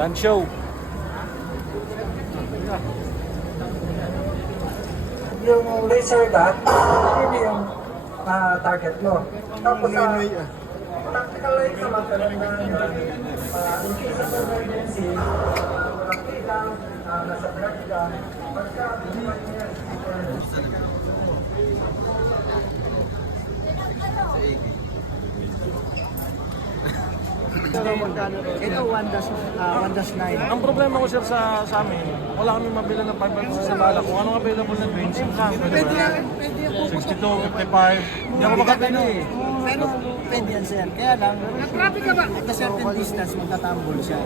Gun show. Yung laser gun, yun yung target mo. Tapos tactical light naman talaga in case of emergency, nakita, nasa drug ka, pagka Ito 1-9. Ang problema ko sir sa amin, wala kami mabila ng 500 sa bala. Kung anong available ng range, yung lang. Pwede yan. 62, 55. Hindi ako makabili eh. Pero pwede yan sir. Kaya lang, at a certain distance magtatambol siya.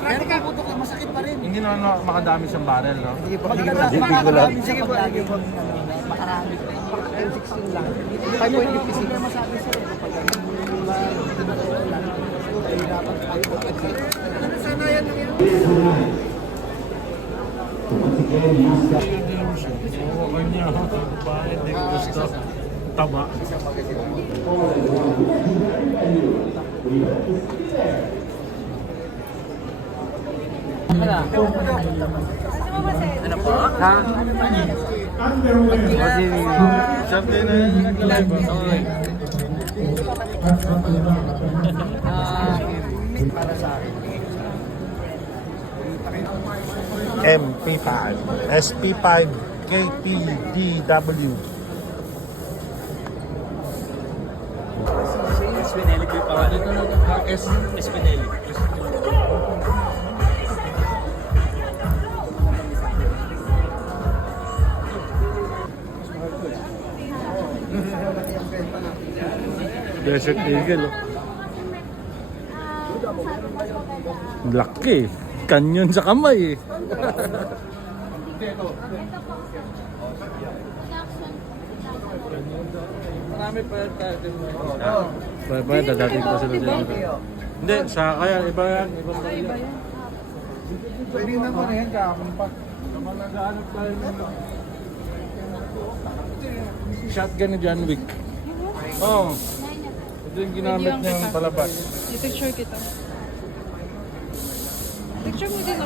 Pero puputok lang, masakit pa rin. Hindi naman makadami siyang barrel, no? Makakadami siya kapag lagi makarami. 16 lang. 5.56 na masabi sir. Sana yan lang yun. Oo, kanya. Bakit? Hindi ko gusto. Taba. Ano po? Ha? Siyempre na yan. Para sa akin. MP5, SP5, KPDW. Spinelli ko yung pangalan. Spinelli. Desert Eagle. Laki. Kanyon sa kamay eh. Marami pa tayo. Bye-bye, dadating pa sila dito. Hindi, sa kaya, iba yan. Iba yan. Pwede naman yan, kahapon pa. Naghahanap tayo ng shotgun ni John Wick. Oo. Ito yung ginamit niyang palabas. I-picture kita. Picture mo din